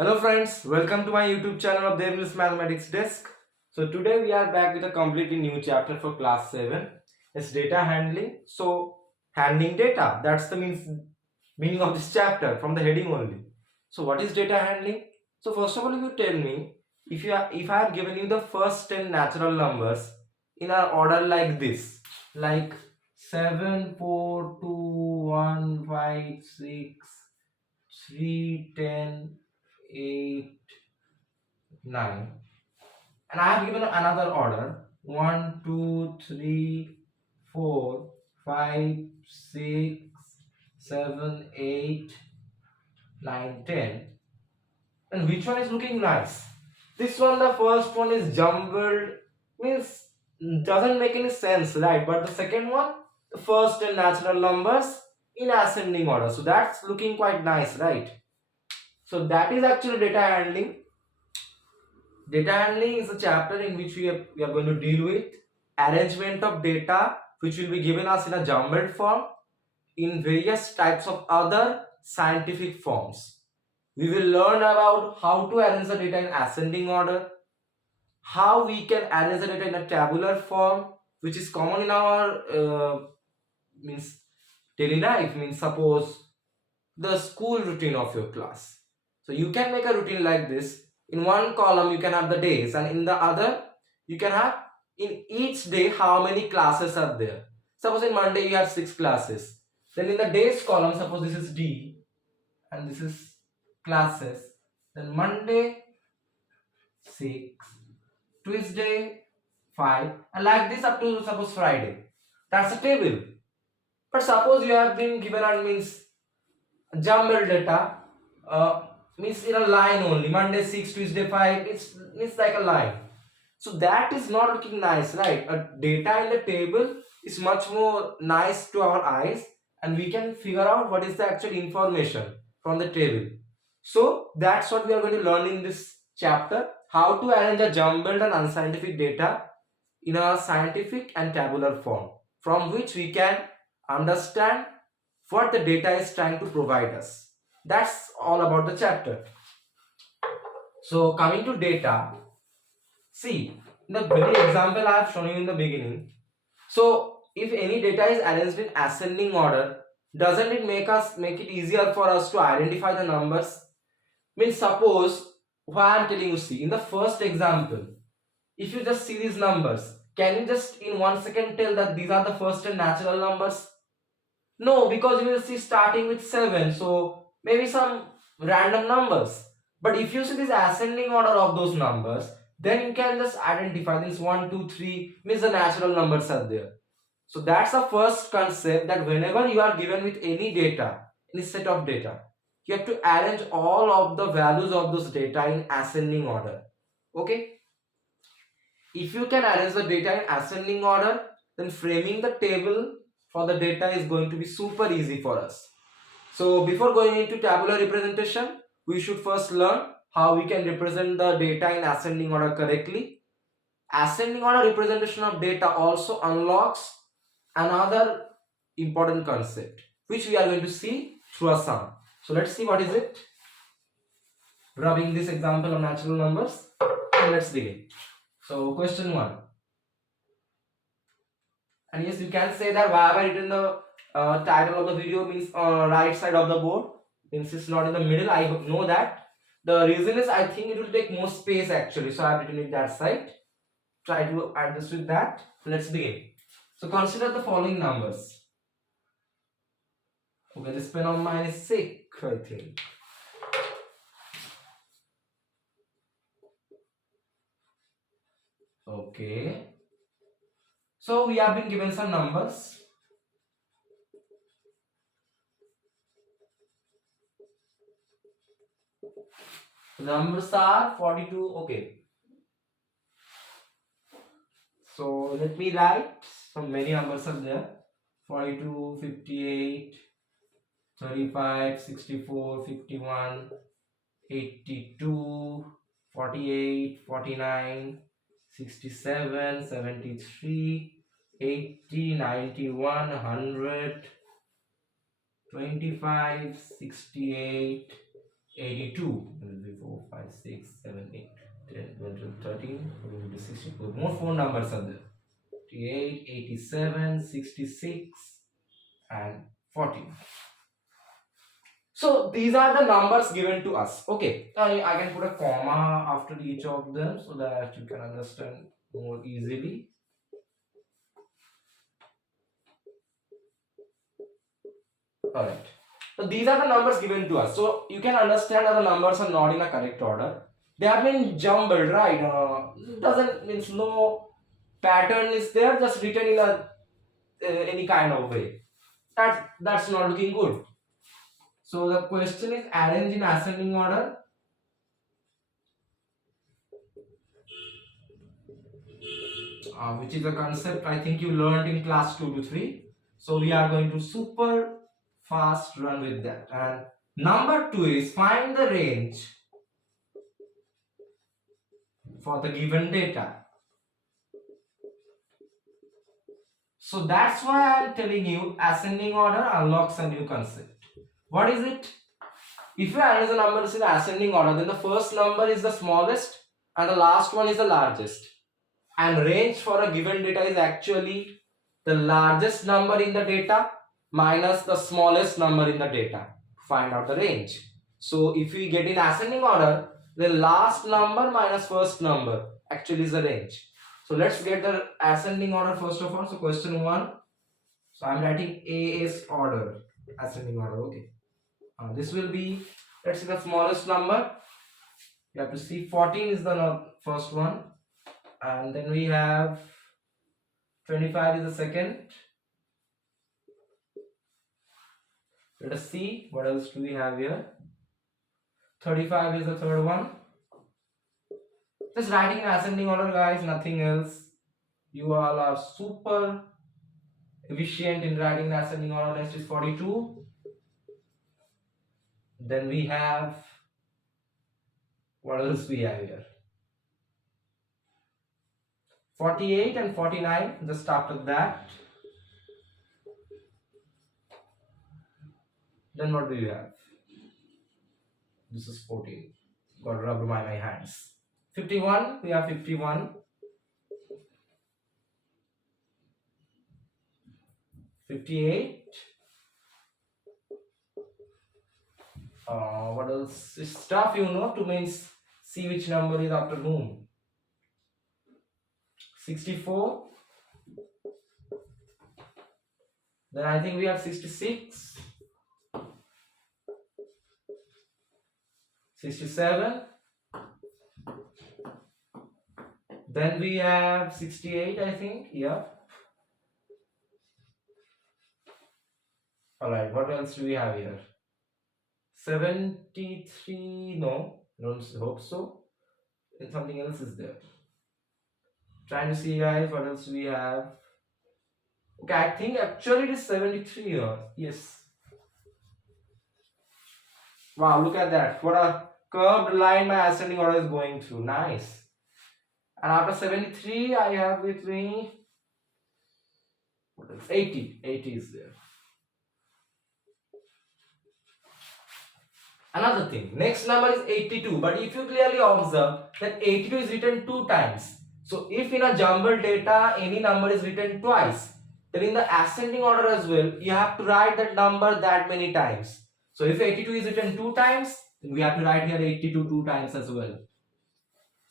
Hello friends, welcome to my YouTube channel of Debneel's Mathematics Desk. So today we are back with a completely new chapter for class 7. It's data handling. So handling data, that's the meaning of this chapter from the heading only. So what is data handling? So first of all, if you tell me, if I have given you the first 10 natural numbers in an order like this, like 7, 4, 2, 1, 5, 6, 3, 10, 8, 9, and I have given another order 1, 2, 3, 4, 5, 6, 7, 8, 9, 10. And which one is looking nice? This one, the first one is jumbled, means doesn't make any sense, right? But the second one, the first 10 natural numbers in ascending order, so that's looking quite nice, right? So that is actually data handling. Data handling is a chapter in which we are going to deal with arrangement of data which will be given us in a jumbled form in various types of other scientific forms. We will learn about how to arrange the data in ascending order, how we can arrange the data in a tabular form, which is common in our means daily life. Means suppose the school routine of your class. So you can make a routine like this. In one column you can have the days, and in the other you can have in each day how many classes are there. Suppose in Monday you have 6 classes. Then in the days column, suppose this is D and this is classes. Then Monday 6, Tuesday 5, and like this up to suppose Friday. That's a table. But suppose you have been given and means jumbled data, means in a line only. Monday 6, Tuesday 5, it's like a line. So that is not looking nice, right? A data in the table is much more nice to our eyes, and we can figure out what is the actual information from the table. So that's what we are going to learn in this chapter, how to arrange a jumbled and unscientific data in a scientific and tabular form, from which we can understand what the data is trying to provide us. That's all about the chapter. So coming to data, see the very example I have shown you in the beginning. So if any data is arranged in ascending order, doesn't it make it easier for us to identify the numbers? Means suppose why I am telling you, see in the first example, if you just see these numbers, can you just in 1 second tell that these are the first 10 natural numbers? No, because you will see starting with 7, so maybe some random numbers. But if you see this ascending order of those numbers, then you can just identify this 1, 2, 3 means the natural numbers are there. So that's the first concept, that whenever you are given with any data, any set of data, you have to arrange all of the values of those data in ascending order. Okay? If you can arrange the data in ascending order, then framing the table for the data is going to be super easy for us. So before going into tabular representation, we should first learn how we can represent the data in ascending order correctly. Ascending order representation of data also unlocks another important concept, which we are going to see through a sum. So let's see what is it. Rubbing this example of natural numbers, and let's begin. So question 1. And yes, you can say that why have I written the title of the video means right side of the board, means it's not in the middle. I know that. The reason is I think it will take more space actually, so I have written it that side. Try to adjust with that. Let's begin. So consider the following numbers. Okay, this pen of mine is sick, I think. Okay. So we have been given some numbers. The numbers are 42. Okay. So let me write some many numbers are there. 42, 58, 35, 64, 51, 82, 48, 49, 67, 73, 80, 91, 100, 25, 68, 82, 4, 5, 6, 7, 8, 10, 12, 13, 14, 16. More phone numbers are there. 88, 87, 66, and 14. So these are the numbers given to us. Okay, I can put a comma after each of them so that you can understand more easily. Alright. So these are the numbers given to us. So you can understand that the numbers are not in a correct order. They have been jumbled, right? Doesn't means no pattern is there, just written in a any kind of way. That's not looking good. So the question is arrange in ascending order. Which is a concept I think you learned in class 2 to 3. So we are going to super fast run with that. And number 2 is find the range for the given data. So that's why I am telling you ascending order unlocks a new concept. What is it? If you arrange the numbers in ascending order, then the first number is the smallest and the last one is the largest. And range for a given data is actually the largest number in the data minus the smallest number in the data to find out the range. So if we get in ascending order, the last number minus first number actually is the range. So let's get the ascending order first of all. So question 1. So I'm writing AS order, ascending order. Okay. This will be, let's see the smallest number. You have to see 14 is the first one. And then we have 25 is the second. Let us see what else do we have here. 35 is the third one. Just writing in ascending order, guys, nothing else. You all are super efficient in writing in ascending order. Next is 42. Then we have, what else we have here? 48 and 49, just after that. Then what do you have? This is 14. Got rubbed by my hands. 51, we have 51. 58. What else? It's tough, you know, to means see which number is after whom. 64. Then I think we have 66. 67. Then we have 68, I think. Yeah. Alright, what else do we have here? 73. No, don't hope so. And something else is there. Trying to see, guys, what else we have. Okay, I think actually it is 73 here. Yes. Wow, look at that. What a curved line my ascending order is going through. Nice. And after 73, I have with me, what else? 80. 80 is there. Another thing, next number is 82. But if you clearly observe that 82 is written 2 times. So if in a jumbled data any number is written twice, then in the ascending order as well, you have to write that number that many times. So if 82 is written 2 times, then we have to write here 82 2 times as well.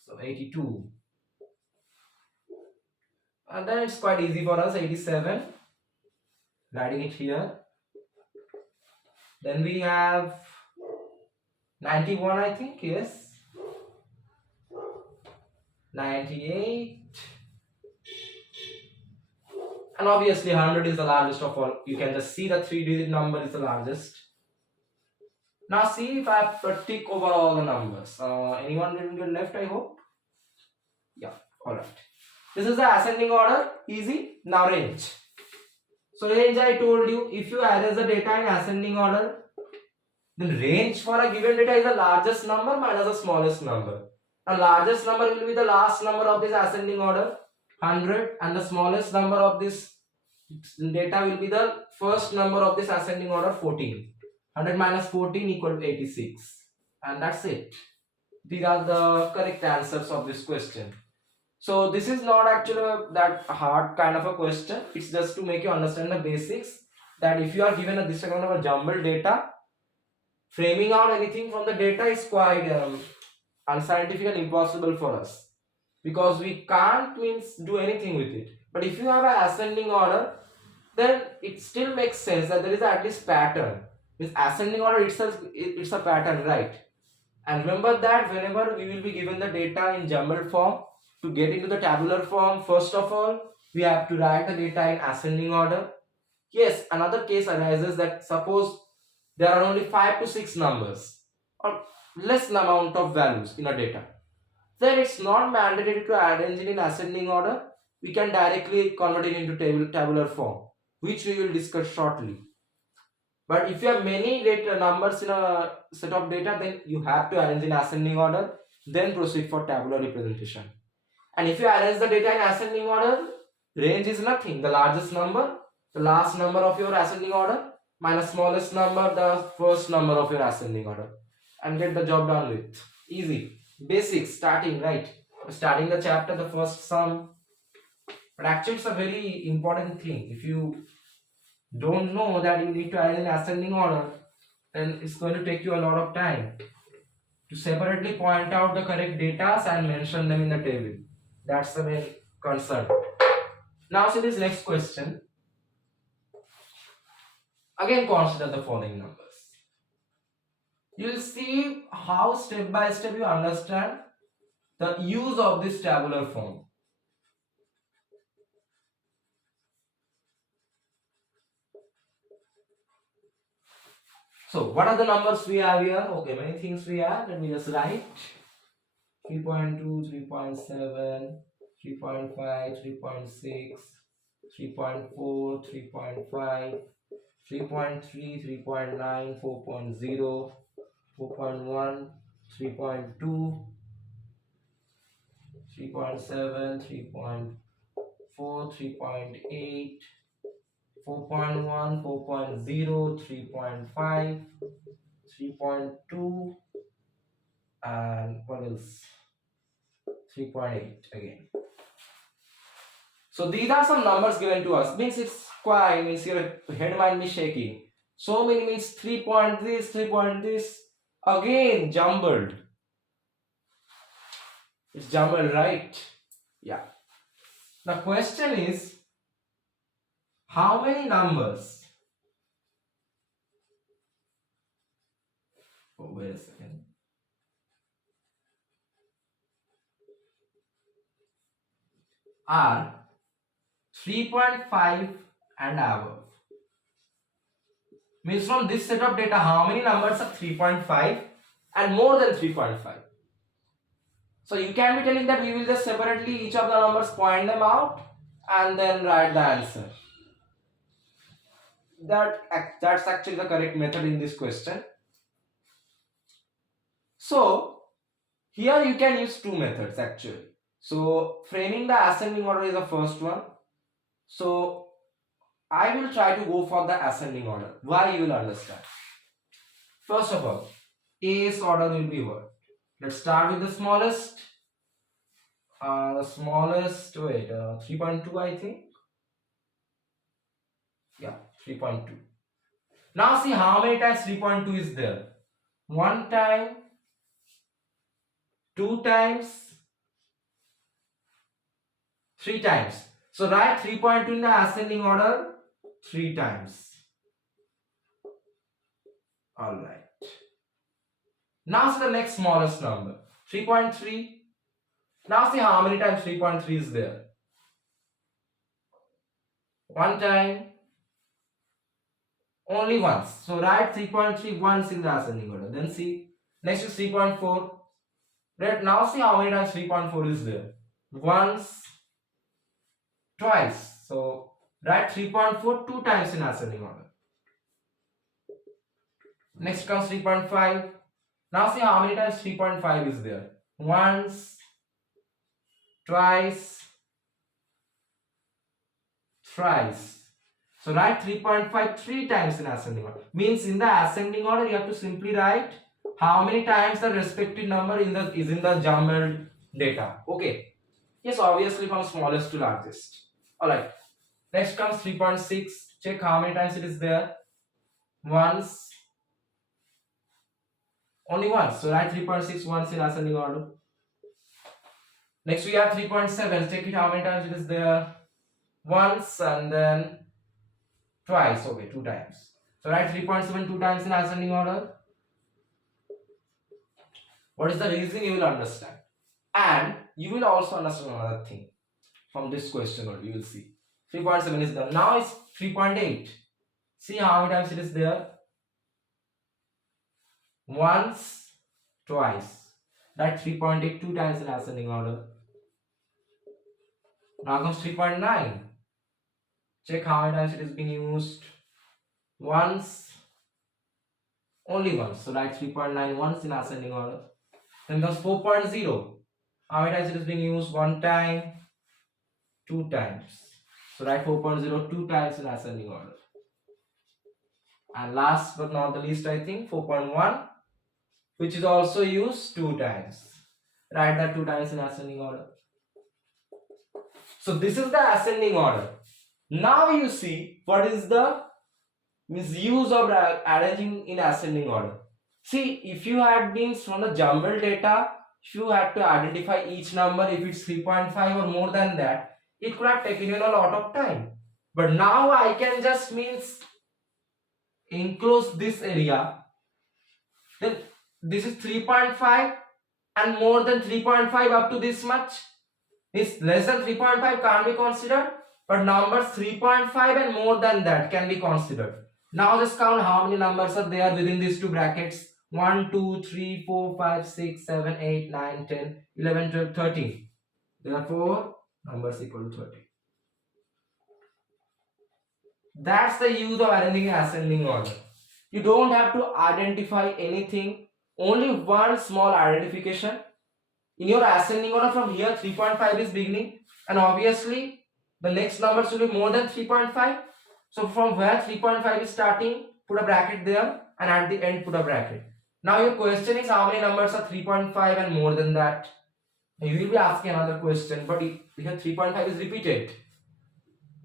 So 82. And then it's quite easy for us, 87. Writing it here. Then we have 91, I think, yes. 98. And obviously 100 is the largest of all. You can just see the 3-digit number is the largest. Now see if I have to tick over all the numbers. Anyone didn't get left, I hope? Yeah, alright. This is the ascending order, easy. Now range. So range, I told you, if you arrange the data in ascending order, then range for a given data is the largest number minus the smallest number. The largest number will be the last number of this ascending order, 100, and the smallest number of this data will be the first number of this ascending order, 14. 100 minus 14 equal to 86. And that's it. These are the correct answers of this question. So this is not actually that hard kind of a question. It's just to make you understand the basics, that if you are given this kind of a jumbled data, framing out anything from the data is quite unscientific and impossible for us, because we can't means do anything with it. But if you have an ascending order, then it still makes sense that there is at least pattern. Means ascending order itself, it's a pattern, right? And remember that whenever we will be given the data in jumbled form, to get into the tabular form, first of all, we have to write the data in ascending order. Yes, another case arises that suppose there are only 5 to 6 numbers or less amount of values in a data. Then it's not mandatory to arrange it in ascending order. We can directly convert it into tabular form, which we will discuss shortly. But if you have many data numbers in a set of data, then you have to arrange in ascending order, then proceed for tabular representation. And if you arrange the data in ascending order, range is nothing. The largest number, the last number of your ascending order, minus smallest number, the first number of your ascending order, and get the job done with. Easy. Basics, starting, right? Starting the chapter, the first sum. But actually, it's a very important thing. If you don't know that you need to arrange in ascending order, then it's going to take you a lot of time to separately point out the correct data and mention them in the table. That's the main concern. Now see this next question. Again consider the following numbers. You'll see how step by step you understand the use of this tabular form. So what are the numbers we have here? Okay, many things we have. Let me just write. 3.2, 3.7, 3.5, 3.6, 3.4, 3.5, 3.3, 3.9, 4.0, 4.1, 3.2, 3.7, 3.4, 3.8, 4.1, 4.0, 3.5, 3.2, and what else? 3.8 again. So these are some numbers given to us. Means it's quite, means your head might be shaking. So many means 3 point this, 3 point this. Again jumbled. It's jumbled, right? Yeah. The question is, how many numbers? Oh, wait a second. Are 3.5 and above. Means from this set of data, how many numbers are 3.5 and more than 3.5? So you can be telling that we will just separately each of the numbers point them out and then write the answer. That's actually the correct method in this question. So here you can use two methods actually. So framing the ascending order is the first one. So I will try to go for the ascending order. Why, you will understand. First of all, A's order will be what? Let's start with the smallest. The smallest, wait, 3.2 I think. Yeah, 3.2. Now see how many times 3.2 is there. One time, two times, three times. So write 3.2 in the ascending order 3 times. Alright. Now see the next smallest number. 3.3. Now see how many times 3.3 is there. One time. Only once. So write 3.3 once in the ascending order. Then see. Next is 3.4. Right, now see how many times 3.4 is there. Once. Twice. So write 3.4 two times in ascending order. Next comes 3.5. Now see how many times 3.5 is there. Once. Twice. Thrice. So write 3.5 three times in ascending order. Means in the ascending order you have to simply write how many times the respective number is in the jumbled data. Okay. Yes, obviously from smallest to largest. Alright. Next comes 3.6. Check how many times it is there. Once. Only once. So write 3.6 once in ascending order. Next we have 3.7. Check it how many times it is there. Once and then twice. Okay, two times. So write 3.7 two times in ascending order. What is the reason, you will understand. And you will also understand another thing from this question only. You will see 3.7 is there. Now it's 3.8. See how many times it is there. Once, twice. That 3.8 two times in ascending order. Now comes 3.9. Check how many times it is being used. Once, only once. So write 3.9 once in ascending order. Then comes 4.0. How many times it is being used? One time, two times. So write 4.0 two times in ascending order. And last but not the least, I think 4.1, which is also used two times. Write that two times in ascending order. So this is the ascending order. Now you see what is the misuse of arranging in ascending order. See, if you had been from the jumbled data, if you had to identify each number, if it's 3.5 or more than that, it could have taken you a lot of time. But now I can just enclose this area. Then this is 3.5 and more than 3.5 up to this much. Is less than 3.5 can't be considered, but numbers 3.5 and more than that can be considered. Now just count how many numbers are there within these two brackets. 1, 2, 3, 4, 5, 6, 7, 8, 9, 10, 11, 12, 13. Therefore, numbers equal to 30. That's the use of arranging in ascending order. You don't have to identify anything, only one small identification. In your ascending order from here 3.5 is beginning, and obviously the next numbers will be more than 3.5. So from where 3.5 is starting, put a bracket there, and at the end put a bracket. Now your question is how many numbers are 3.5 and more than that. You will be asking another question, but here 3.5 is repeated.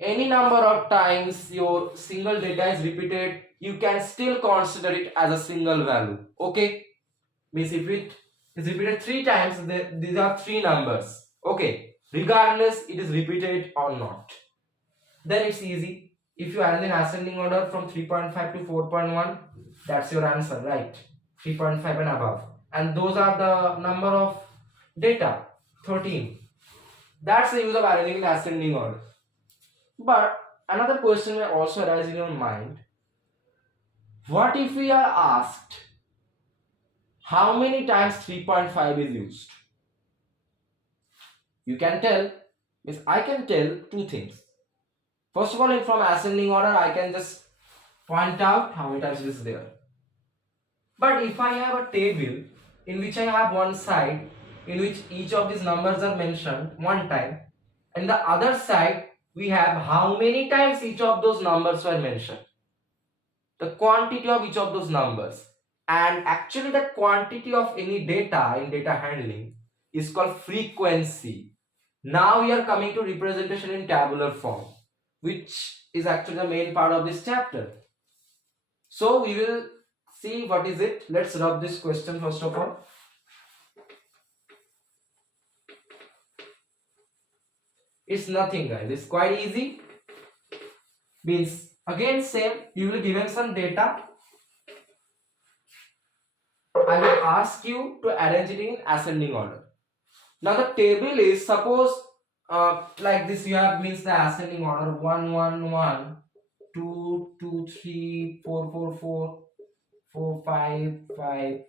Any number of times your single data is repeated, you can still consider it as a single value. Okay, means if it is repeated three times, these are three numbers. Okay, regardless it is repeated or not. Then it's easy. If you arrange in ascending order from 3.5 to 4.1, that's your answer, right? 3.5 and above. And those are the number of data, 13. That's the use of arranging in ascending order. But another question may also arise in your mind. What if we are asked how many times 3.5 is used? You can tell, means I can tell two things. First of all, from ascending order, I can just point out how many times it is there. But if I have a table in which I have one side in which each of these numbers are mentioned one time, and the other side we have how many times each of those numbers were mentioned, the quantity of each of those numbers. And actually the quantity of any data in data handling is called frequency. Now we are coming to representation in tabular form, which is actually the main part of this chapter. So we will see what is it. Let's rub this question first of all. It's nothing, guys. It's quite easy. Means again same, you will given some data. I will ask you to arrange it in ascending order. Now the table is, suppose like this, you have means the ascending order 1 1 1 2 2 3 4 4 4 4 5 5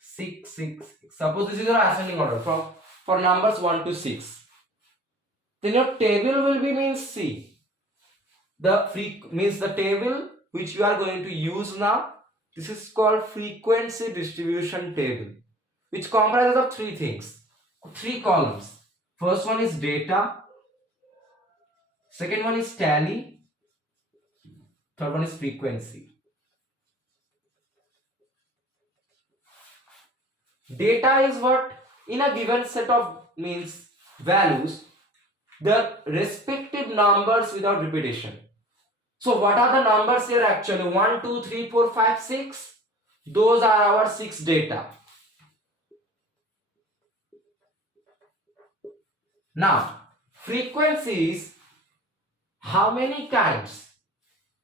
6 6. Suppose this is your ascending order from for numbers 1 to 6. Then your table will be means C. The means the table which you are going to use now. This is called frequency distribution table, which comprises of three things, three columns. First one is data, second one is tally, third one is frequency. Data is what? In a given set of means values, the respective numbers without repetition. So what are the numbers here actually? 1, 2, 3, 4, 5, 6. Those are our 6 data. Now, frequency is how many times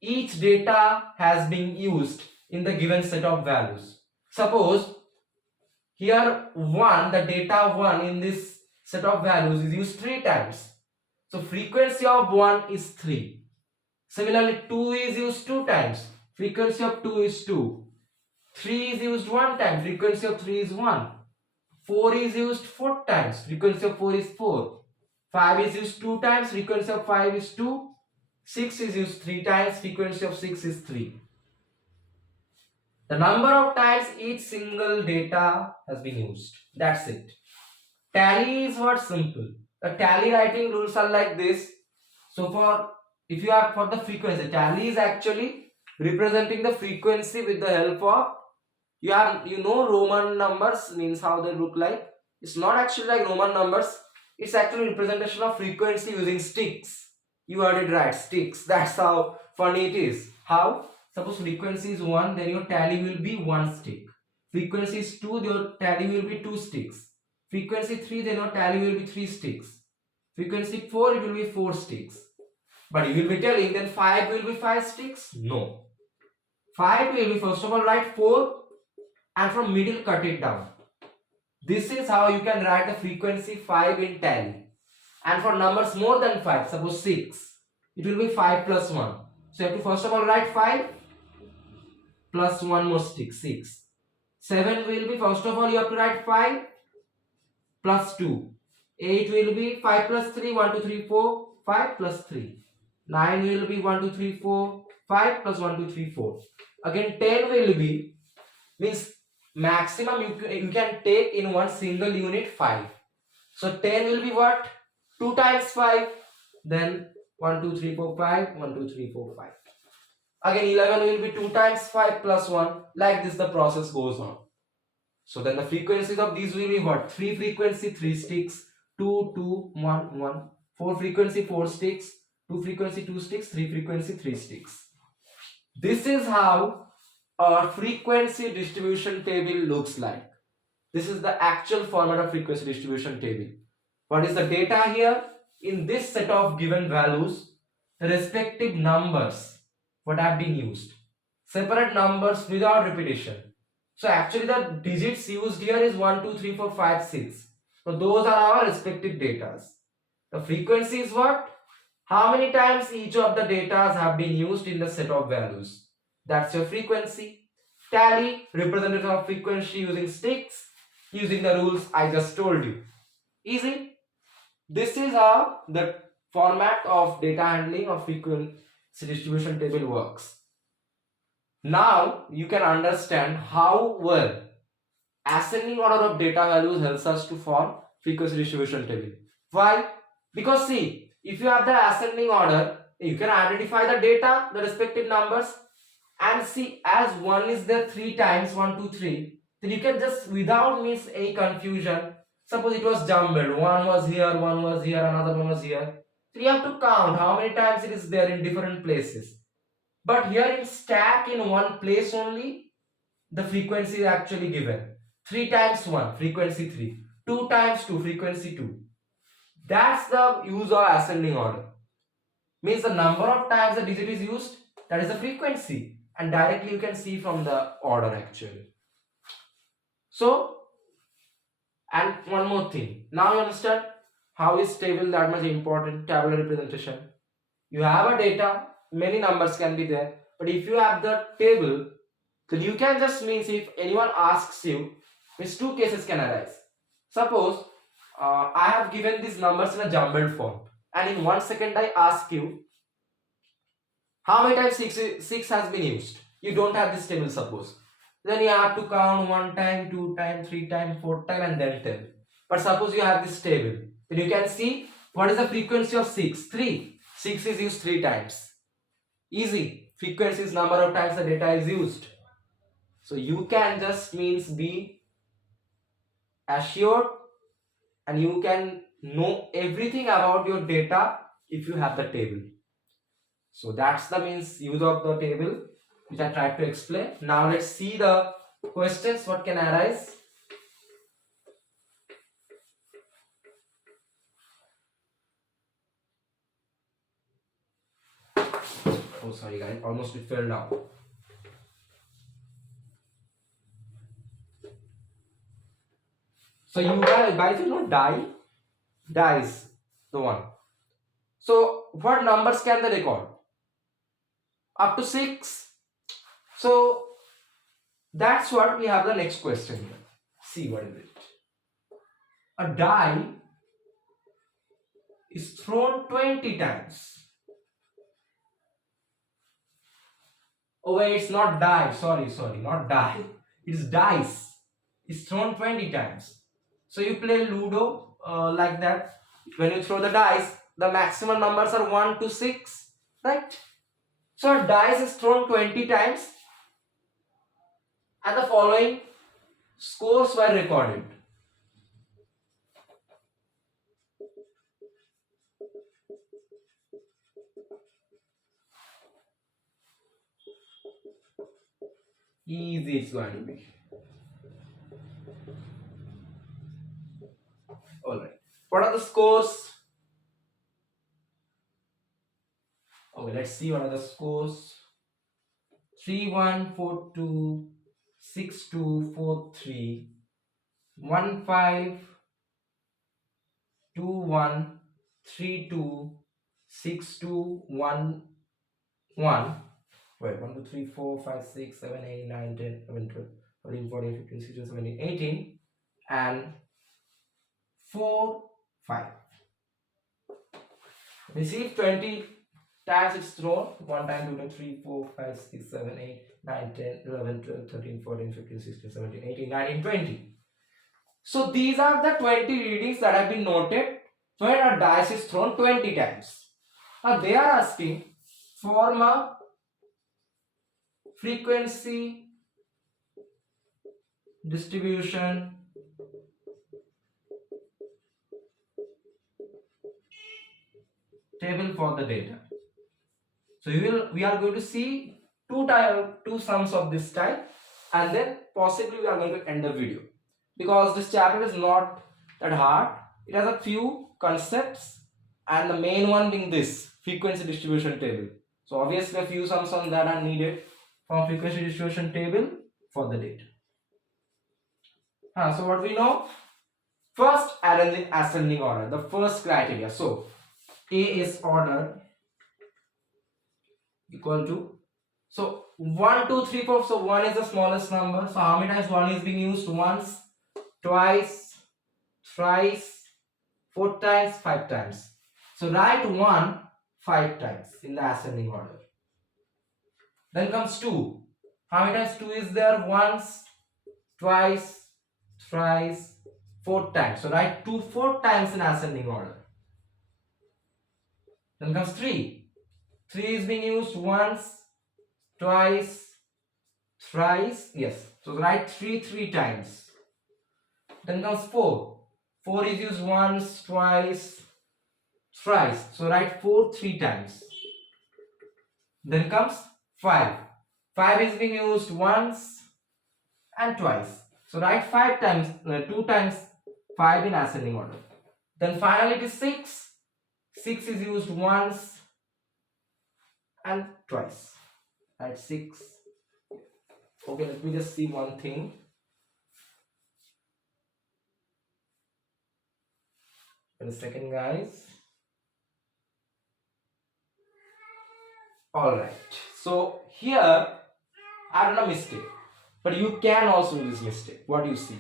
each data has been used in the given set of values. Suppose here 1, the data 1 in this set of values is used 3 times. So frequency of 1 is 3. Similarly, 2 is used 2 times. Frequency of 2 is 2. 3 is used 1 time. Frequency of 3 is 1. 4 is used 4 times. Frequency of 4 is 4. 5 is used 2 times. Frequency of 5 is 2. 6 is used 3 times. Frequency of 6 is 3. The number of times each single data has been used. That's it. Tally is what? Simple. The tally writing rules are like this. So if you have for the frequency, tally is actually representing the frequency with the help of Roman numbers means how they look like. It's not actually like Roman numbers. It's actually representation of frequency using sticks. You heard it right, sticks. That's how funny it is. How? Suppose frequency is 1, then your tally will be 1 stick. Frequency is 2, your tally will be 2 sticks. Frequency 3, then your tally will be 3 sticks. Frequency 4, it will be 4 sticks. But you will be telling then 5 will be 5 sticks? No. 5 will be, first of all, write 4 and from middle cut it down. This is how you can write the frequency 5 in tally. And for numbers more than 5, suppose 6, it will be 5 plus 1. So you have to first of all write 5 plus 1 more stick, 6. 7 will be, first of all you have to write 5 plus 2. 8 will be 5 plus 3, 1, 2, 3, 4, 5 plus 3. 9 will be 1, 2, 3, 4, 5 plus 1, 2, 3, 4. Again 10 will be, means maximum you can take in one single unit 5. So 10 will be what? 2 times 5. Then 1, 2, 3, 4, 5. 1, 2, 3, 4, 5. Again 11 will be 2 times 5 plus 1. Like this the process goes on. So then the frequencies of these will be what? 3 frequency 3 sticks. 2, 2, 1, 1. 4 frequency 4 sticks. 2 frequency 2 sticks. 3 frequency 3 sticks. This is how our frequency distribution table looks like. This is the actual format of frequency distribution table. What is the data here? In this set of given values, the respective numbers what have been used. Separate numbers without repetition. So actually the digits used here is 1, 2, 3, 4, 5, 6. So those are our respective datas. The frequency is what? How many times each of the datas have been used in the set of values. That's your frequency. Tally, representative of frequency using sticks, using the rules I just told you. Easy. This is how the format of data handling of frequency distribution table works. Now you can understand how well ascending order of data values helps us to form frequency distribution table. Why? Because see, if you have the ascending order, you can identify the data, the respective numbers, and see as 1 is there 3 times, 1, 2, 3, then you can just without miss any confusion, suppose it was jumbled, 1 was here, 1 was here, another one was here, so you have to count how many times it is there in different places. But here in stack in one place only, the frequency is actually given. 3 times 1, frequency 3. 2 times 2, frequency 2. That's the use of ascending order. Means the number of times the digit is used, that is the frequency. And directly you can see from the order actually. So, and one more thing. Now you understand how is table that much important, tabular representation. You have a data, many numbers can be there. But if you have the table, then you can just means if anyone asks you, means two cases can arise. Suppose I have given these numbers in a jumbled form, and in 1 second I ask you how many times 6 has been used. You don't have this table suppose. Then you have to count 1 time, 2 time, 3 time, 4 time and then tell. But suppose you have this table, then you can see what is the frequency of 6. 3. 6 is used 3 times. Easy. Frequency is number of times the data is used. So you can just means be assured and you can know everything about your data if you have the table. So that's the means use of the table which I tried to explain. Now let's see the questions what can arise. Oh sorry guys, almost it fell down. So you guys you know dies the one. So what numbers can they record? Up to 6. So that's what we have the next question here. See what is it? A die is thrown 20 times. Oh wait, it's not die. Sorry, not die. It's dice. It's thrown 20 times. So you play Ludo like that. When you throw the dice, the maximum numbers are 1 to 6, right? So a dice is thrown 20 times and the following scores were recorded. Easy it's going to be. Alright. What are the scores? Okay, let's see what are the scores. 3142, 6243, 1521, 32, 6211. Wait, 1, 2, 3, 4, 5, 6, 7, 8, 9, 10, 11, 12, 13, 14, 15, 16, 17, 18, and 4, 5. Receive 20 times it's thrown. 1 time, 2 times, 3, 4, 5, 6, 7, 8, 9, 10, 11, 12, 13, 14, 15, 16, 17, 18, 19, 20. So these are the 20 readings that have been noted when a dice is thrown 20 times. Now they are asking form a frequency distribution table for the data. So we are going to see two sums of this type, and then possibly we are going to end the video because this chapter is not that hard. It has a few concepts and the main one being this frequency distribution table. So obviously a few sums on that are needed from frequency distribution table for the data. So what we know? First, arranging ascending order, the first criteria. So A is order equal to, so 1 2 3 4. So 1 is the smallest number. So how many times 1 is being used? Once, twice, thrice, 4 times, 5 times. So write 1 5 times in the ascending order. Then comes 2. How many times 2 is there? Once, twice, thrice, 4 times. So write 2 4 times in ascending order. Then comes 3. 3 is being used once, twice, thrice. Yes. So write 3 3 times. Then comes 4. 4 is used once, twice, thrice. So write 4 3 times. Then comes 5. 5 is being used once and twice. So write 5 times, 2 times 5 in ascending order. Then finally it is 6. 6 is used once and twice. Write 6. Okay, let me just see one thing. Wait a second, guys. Alright, so here I've done a mistake, but you can also do this mistake. What do you see?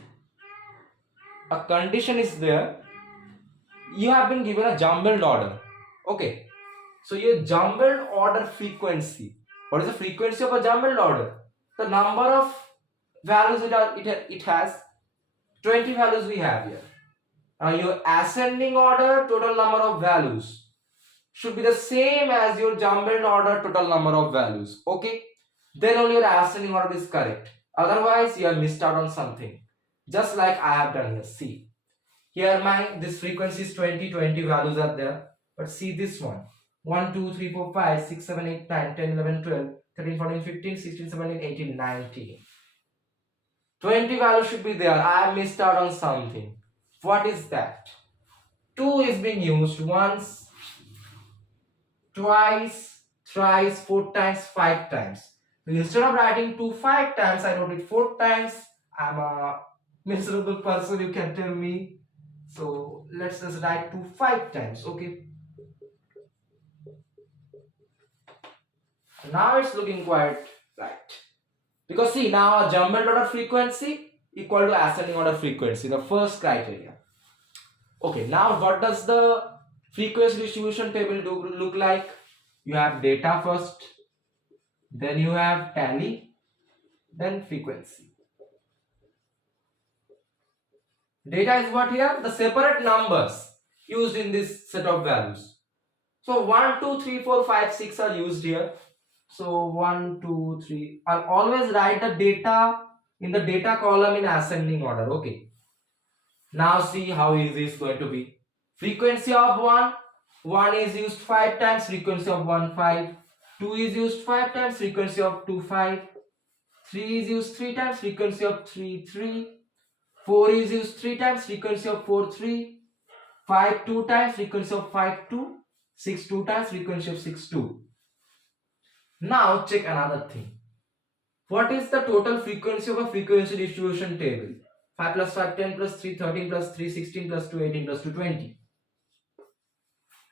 A condition is there. You have been given a jumbled order. Okay, so your jumbled order frequency. What is the frequency of a jumbled order? The number of values it has. 20 values we have here. Now your ascending order total number of values should be the same as your jumbled order total number of values. Okay, then only your ascending order is correct. Otherwise you have missed out on something. just like I have done here. See, here my this frequency is 20 values are there, but see this one, 1 2 3 4 5 6 7 8 9 10 11 12 13 14 15 16 17 18 19. 20 value should be there. I missed out on something. What is that? 2 is being used once, twice, thrice, 4 times, 5 times. Instead of writing 2 5 times, I wrote it 4 times. I'm a miserable person, you can tell me. So let's just write 2 5 times. Okay. Now it's looking quite right. Because see, now a jumbled order frequency equal to ascending order frequency, the first criteria. Okay, now what does the frequency distribution table look like? You have data first, then you have tally, then frequency. Data is what here? The separate numbers used in this set of values. So 1, 2, 3, 4, 5, 6 are used here. So 1, 2, 3. I'll always write the data in the data column in ascending order. Okay. Now see how easy it's going to be. Frequency of 1 is used 5 times, frequency of 1 5. 2 is used 5 times, frequency of 2 5. 3 is used 3 times, frequency of 3 3. 4 is used 3 times, frequency of 4 3. 5 2 times, frequency of 5 2. 6 2 times, frequency of 6 2. Now check another thing. What is the total frequency of a frequency distribution table? 5 plus 5 10 plus 3 13 plus 3 16 plus 2 18 plus 2 20.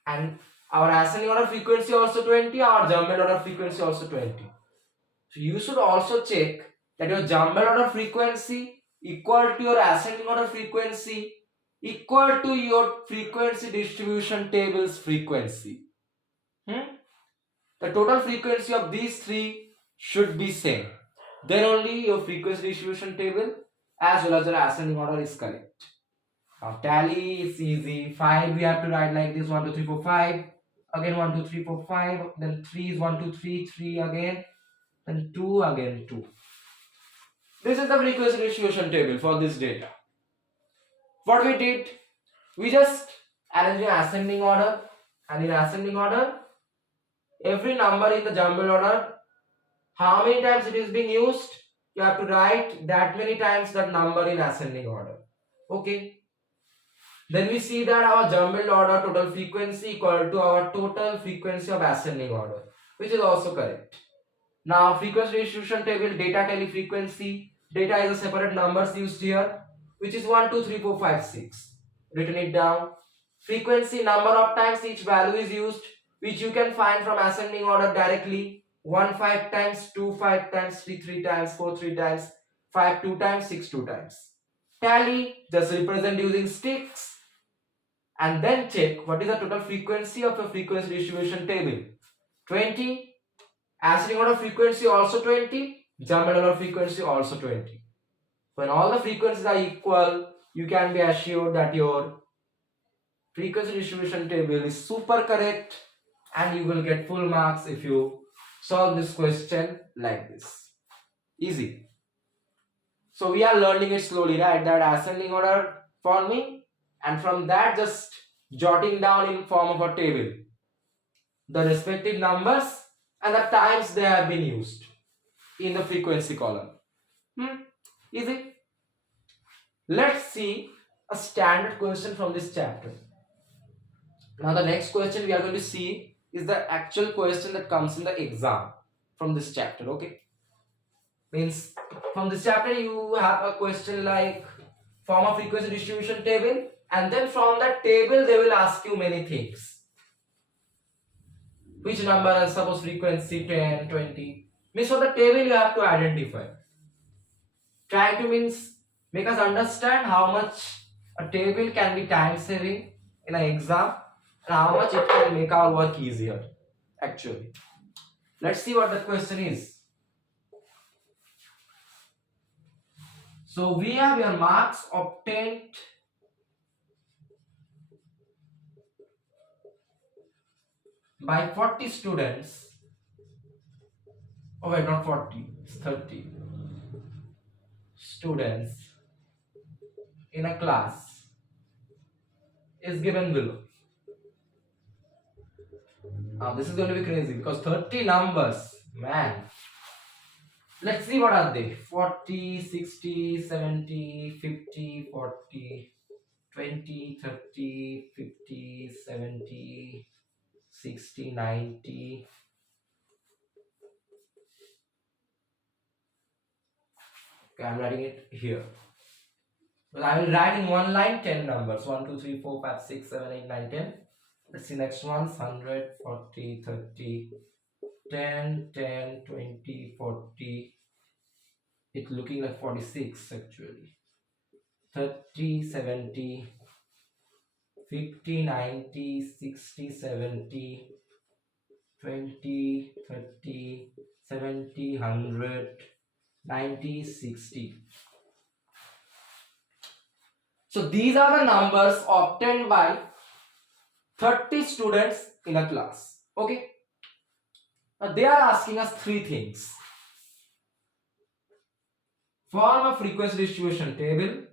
And our ascending order frequency also 20, our jumbled order frequency also 20. So you should also check that your jumbled order frequency equal to your ascending order frequency equal to your frequency distribution table's frequency. The total frequency of these three should be same. Then only your frequency distribution table as well as your ascending order is correct. Now tally is easy. 5 we have to write like this: 1 2 3 4 5. Again 1 2 3 4 5. Then 3 is 1 2 3 3 again. Then 2 again 2. This is the frequency distribution table for this data. What we did, we just arranged in ascending order, and in ascending order, every number in the jumbled order, how many times it is being used, you have to write that many times that number in ascending order. Okay. Then we see that our jumbled order total frequency equal to our total frequency of ascending order, which is also correct. Now frequency distribution table, data tally frequency, data is a separate numbers used here, which is 1 2 3 4 5 6. Written it down. Frequency, number of times each value is used, which you can find from ascending order directly. 1 5 times, 2 5 times, 3 3 times, 4 3 times, 5 2 times, 6 2 times. Tally, just represent using sticks. And then check what is the total frequency of a frequency distribution table. 20. Ascending order frequency also 20. Jumbled order frequency also 20. When all the frequencies are equal, you can be assured that your frequency distribution table is super correct, and you will get full marks if you solve this question like this. Easy. So we are learning it slowly, right? That ascending order forming, and from that just jotting down in form of a table the respective numbers and the times they have been used in the frequency column. Easy. Let's see a standard question from this chapter. Now the next question we are going to see is the actual question that comes in the exam from this chapter. Okay, means from this chapter you have a question like form a frequency distribution table, and then from that table they will ask you many things. Which number, suppose frequency 10 20, means from the table you have to identify. Trying to means make us understand how much a table can be time saving in an exam and how much it can make our work easier actually. Let's see what the question is. So we have your marks obtained by 40 students. Oh wait, not 40, it's 30 students in a class is given below. Now this is going to be crazy because 30 numbers, man. Let's see what are they. 40, 60, 70, 50, 40, 20, 30, 50, 70, 60, 90. Okay, I'm writing it here. Well, I will write in one line 10 numbers. 1, 2, 3, 4, 5, 6, 7, 8, 9, 10. Let's see next ones. 100, 40, 30, 10, 10, 20, 40. It's looking like 46 actually. 30, 70, 50, 90, 60, 70, 20, 30, 70, 100, 90, 60. So these are the numbers obtained by 30 students in a class. Okay. Now they are asking us three things. Form a frequency distribution table.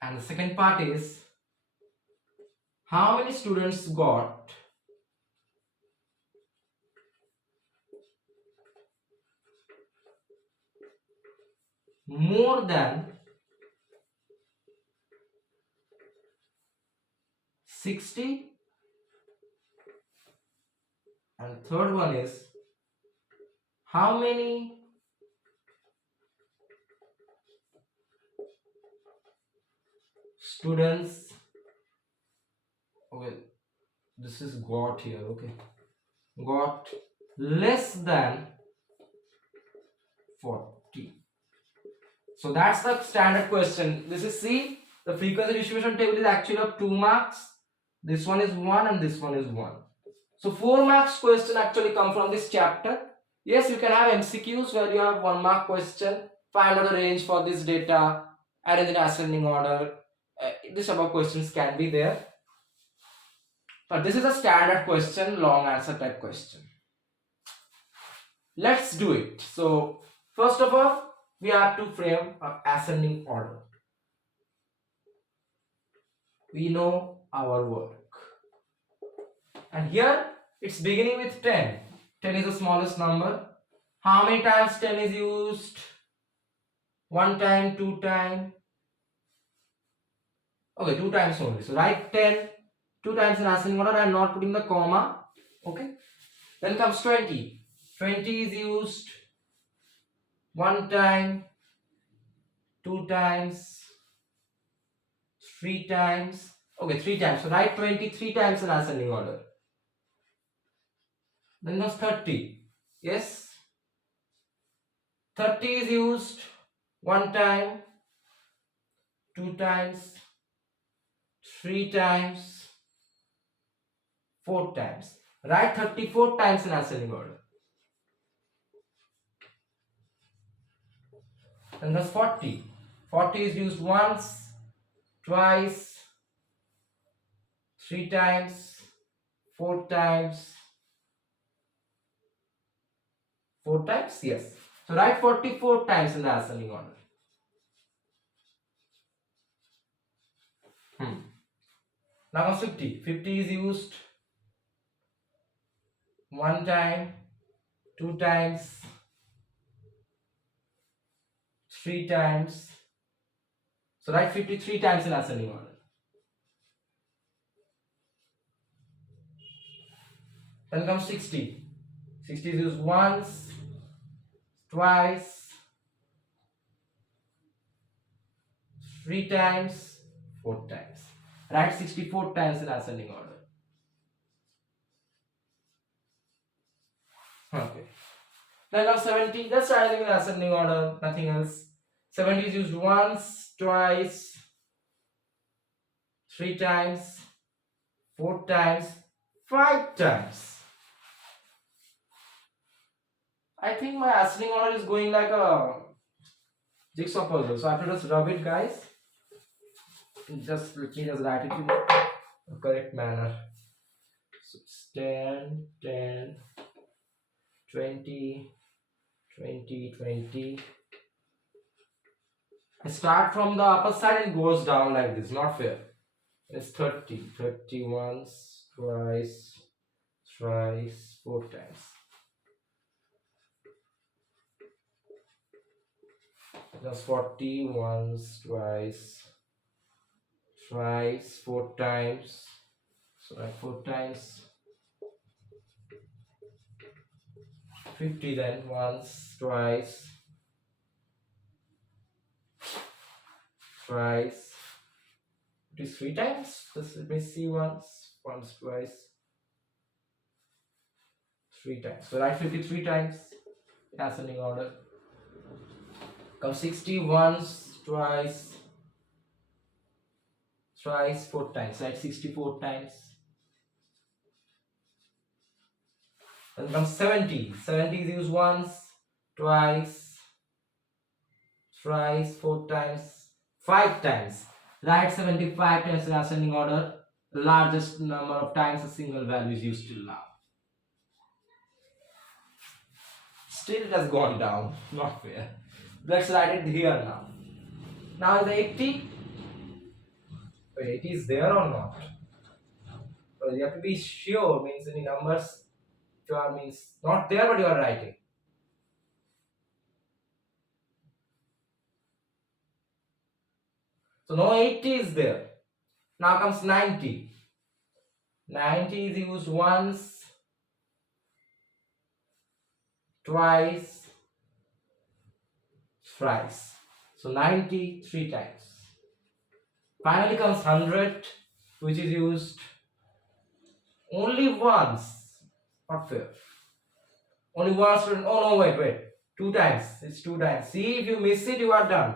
And the second part is how many students got more than 60, and third one is how many students, okay, this is got here, okay, got less than 40. So that's the standard question. This is C. The frequency distribution table is actually of 2 marks. This one is 1 and this one is 1. So 4 marks question actually come from this chapter. Yes, you can have MCQs where you have 1 mark question. Find out the range for this data, arrange in ascending order. This above questions can be there. But this is a standard question, long answer type question. Let's do it. So first of all, we have to frame an ascending order. We know our work. And here it's beginning with 10. 10 is the smallest number. How many times 10 is used? 1 time, 2 time. Okay, 2 times only. So write 10, 2 times in ascending order. I am not putting the comma. Okay. Then comes 20. 20 is used 1 time, 2 times, 3 times. Okay, 3 times. So write 23 times in ascending order. Then comes 30. Yes. 30 is used 1 time, 2 times, 3 times, 4 times. Write 34 times in ascending order. Then there's 40. 40 is used once, twice, 3 times, 4 times, 4 times, yes. So write 44 times in the ascending order. Now comes 50. 50 is used 1 time, 2 times, 3 times. So write 53 times in ascending order. Then comes 60. 60 is used once, twice, 3 times, 4 times. Write 64 times in ascending order. Okay. Then comes 70. Just writing in ascending order, nothing else. 70 is used once, twice, 3 times, 4 times, 5 times. I think my ascending order is going like a jigsaw puzzle. So I have to just rub it, guys. Just let me just write it in the correct manner. So it's 10, 10, 20, 20, 20. I start from the upper side and goes down like this. Not fair. It's 30. 30 once, twice, thrice, 4 times. That's 40 once, twice, thrice, 4 times. So like 4 times. 50 then, once, twice, thrice. It is 3 times. Just let me see once, twice, 3 times. So write 53 times in ascending order. Come 60 once, twice, thrice, 4 times. Write 64 times. Then comes 70. 70 is used once, twice, thrice, 4 times, 5 times. Write 75 times in ascending order. The largest number of times a single value is used till now. Still it has gone down. Not fair. Let's write it here now. Now is 80. Wait, 80 is there or not? Well, you have to be sure. Means any numbers you are means not there, but you are writing. So no 80 is there. Now comes 90. 90 is used once, twice, thrice. So 90 3 times. Finally comes 100, which is used only once. Not fair. Only once. Oh no, wait. 2 times. It's 2 times. See, if you miss it, you are done.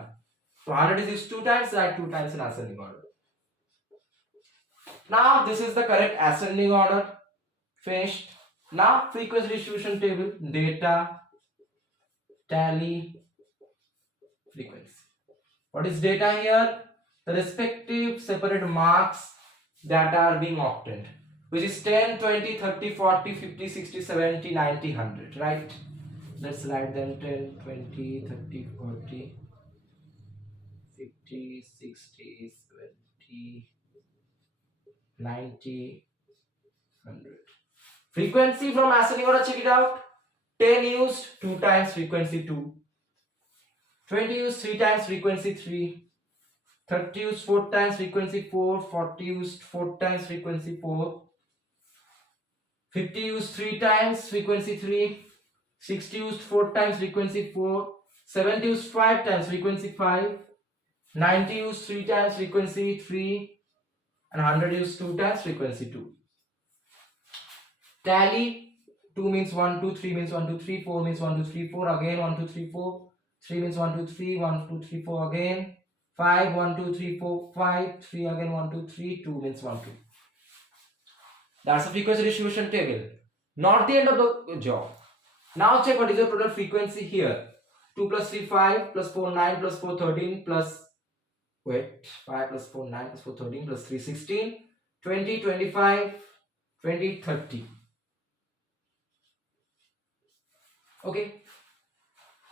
So 100 is used 2 times. Write 2 times in ascending order. Now this is the correct ascending order. Finished. Now frequency distribution table. Data, tally, frequency. What is data here? The respective separate marks that are being obtained, which is 10, 20, 30, 40, 50, 60, 70, 90, 100, right? Let's write them 10, 20, 30, 40, 50, 60, 70, 90, 100. Frequency from ascending order, check it out. 10 used 2 times, frequency 2. 20 used 3 times, frequency 3. 30 used 4 times, frequency 4. 40 used 4 times, frequency 4. 50 used 3 times, frequency 3. 60 used 4 times, frequency 4. 70 used 5 times, frequency 5. 90 used 3 times, frequency 3. And 100 used 2 times, frequency 2. Tally, 2 means 1, 2, 3 means 1, 2, 3, 4 means 1, 2, 3, 4, again 1, 2, 3, 4. 3 means 1, 2, 3, 1, 2, 3, 4 again. 5, 1, 2, 3, 4, 5, 3 again, 1, 2, 3, 2 means 1, 2. That's the frequency distribution table. Not the end of the job. Now check what is your total frequency here. 2 plus 3, 5, plus 4, 9, plus 4, 13, plus, 5 plus 4, 9, plus 4, 13, plus 3, 16, 20, 25, 20, 30. Okay.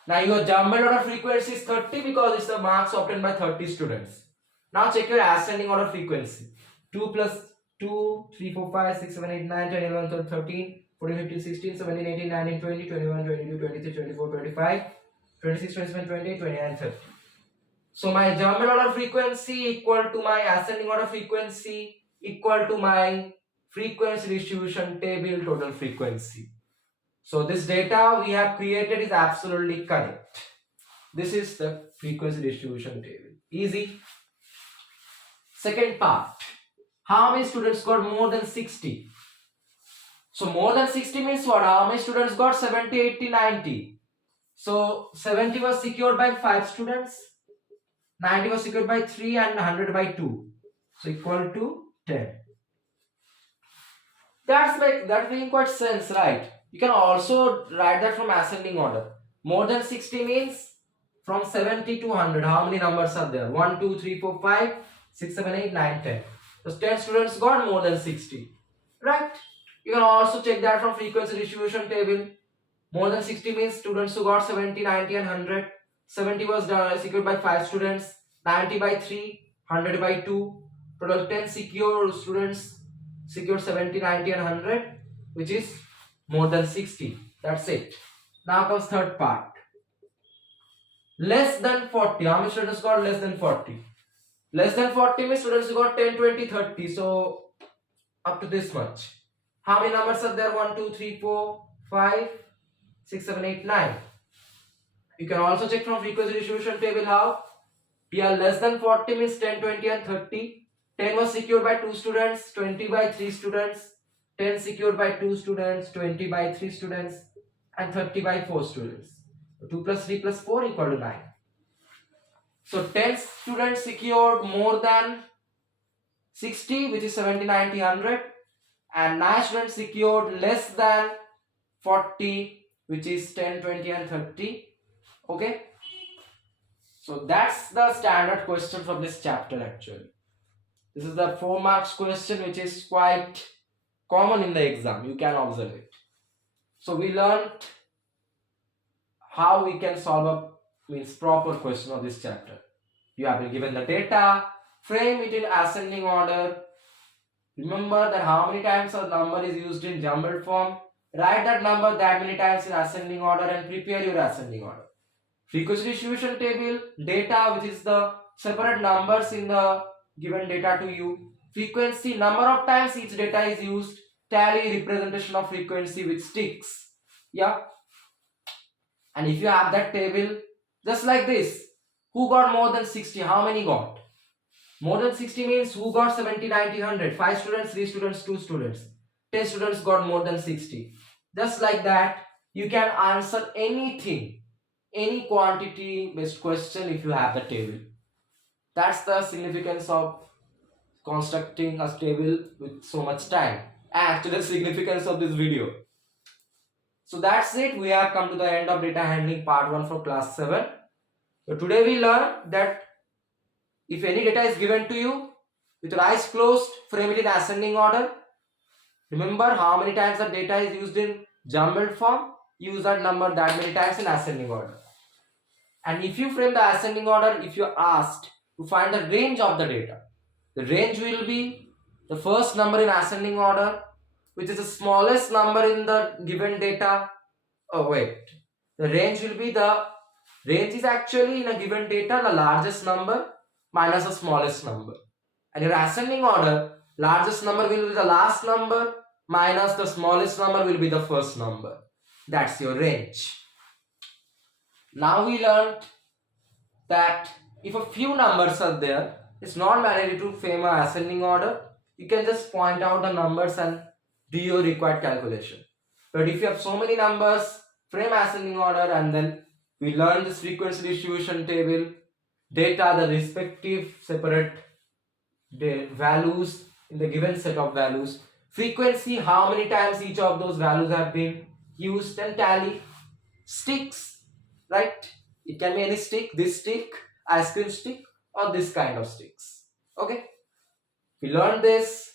Now your jumbled order frequency is 30 because it's the marks obtained by 30 students. Now check your ascending order frequency. 2 plus 2, 3, 4, 5, 6, 7, 8, 9, 10, 11, 12, 13, 14, 15, 16, 17, 18, 19, 20, 21, 22, 23, 24, 25, 26, 27, 28, 29, 30. So my jumbled order frequency equal to my ascending order frequency equal to my frequency distribution table total frequency. So this data we have created is absolutely correct. This is the frequency distribution table. Easy. Second part. How many students got more than 60? So more than 60 means what? How many students got 70, 80, 90? So 70 was secured by 5 students. 90 was secured by 3 and 100 by 2. So equal to 10. That's making quite sense, right? You can also write that from ascending order. More than 60 means from 70 to 100. How many numbers are there? 1, 2, 3, 4, 5. 6, 7, 8, 9, 10. So 10 students got more than 60. Right? You can also check that from frequency distribution table. More than 60 means students who got 70, 90 and 100. 70 was secured by 5 students, 90 by 3, 100 by 2. Total 10 secure students secured 70, 90 and 100, which is more than 60. That's it. Now comes third part. Less than 40. How many students got less than 40? Less than 40 means students who got 10, 20, 30. So up to this much. How many numbers are there? 1, 2, 3, 4, 5, 6, 7, 8, 9. You can also check from frequency distribution table how. Here less than 40 means 10, 20 and 30. 10 was secured by 2 students, 20 by 3 students, 10 secured by 2 students, 20 by 3 students and 30 by 4 students. 2 plus 3 plus 4 equal to 9. So 10 students secured more than 60, which is 70, 90, 100, and 9 students secured less than 40, which is 10, 20 and 30. Okay, so that's the standard question from this chapter. Actually, this is the 4 marks question, which is quite common in the exam. You can observe it. So we learned how we can solve a proper question of this chapter. You have been given the data, frame it in ascending order. Remember that how many times a number is used in jumbled form. Write that number that many times in ascending order and prepare your ascending order. Frequency distribution table, data, which is the separate numbers in the given data to you. Frequency, number of times each data is used. Tally, representation of frequency with sticks. Yeah. And if you have that table, just like this, who got more than 60? How many got? More than 60 means who got 70, 90, 100? 5 students, 3 students, 2 students. 10 students got more than 60. Just like that, you can answer anything, any quantity based question if you have the table. That's the significance of constructing a table with so much time. Actually, the significance of this video. So that's it. We have come to the end of data handling part 1 for class 7. So today we learned that if any data is given to you, with your eyes closed, frame it in ascending order. Remember how many times the data is used in jumbled form. Use that number that many times in ascending order. And if you frame the ascending order, if you are asked to find the range of the data, the range will be the first number in ascending order, which is the smallest number in the given data. Oh wait, the range will be the range is actually in a given data the largest number minus the smallest number. And your ascending order, largest number will be the last number minus the smallest number will be the first number. That's your range. Now we learned that if a few numbers are there, it's not mandatory to frame an ascending order. You can just point out the numbers and do your required calculation. But if you have so many numbers, frame ascending order, and then we learn this frequency distribution table, data, the respective separate values in the given set of values, frequency, how many times each of those values have been used, and tally, sticks, right? It can be any stick, this stick, ice cream stick, or this kind of sticks. Okay, we learned this.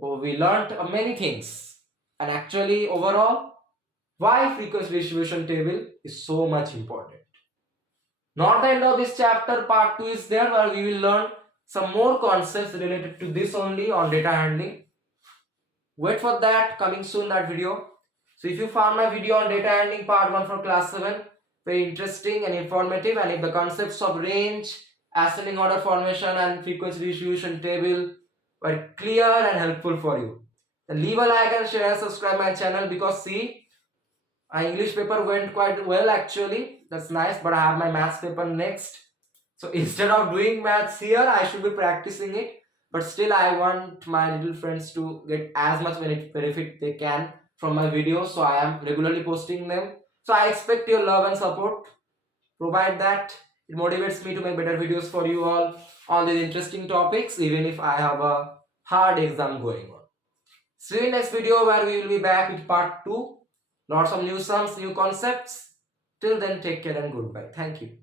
We learned many things, and actually overall, why frequency distribution table is so much important. Not the end of this chapter. Part 2 is there, where we will learn some more concepts related to this only on data handling. Wait for that, coming soon, that video. So if you found my video on data handling part 1 for class 7 very interesting and informative, and if the concepts of range, ascending order formation and frequency distribution table were clear and helpful for you, then leave a like and share and subscribe my channel, because see, my English paper went quite well actually. That's nice, but I have my maths paper next. So instead of doing maths here, I should be practicing it. But still, I want my little friends to get as much benefit they can from my videos. So I am regularly posting them. So I expect your love and support. Provide that. It motivates me to make better videos for you all on these interesting topics, even if I have a hard exam going on. See you in next video, where we will be back with part 2. Lots of new sums, new concepts. Till then, take care and goodbye. Thank you.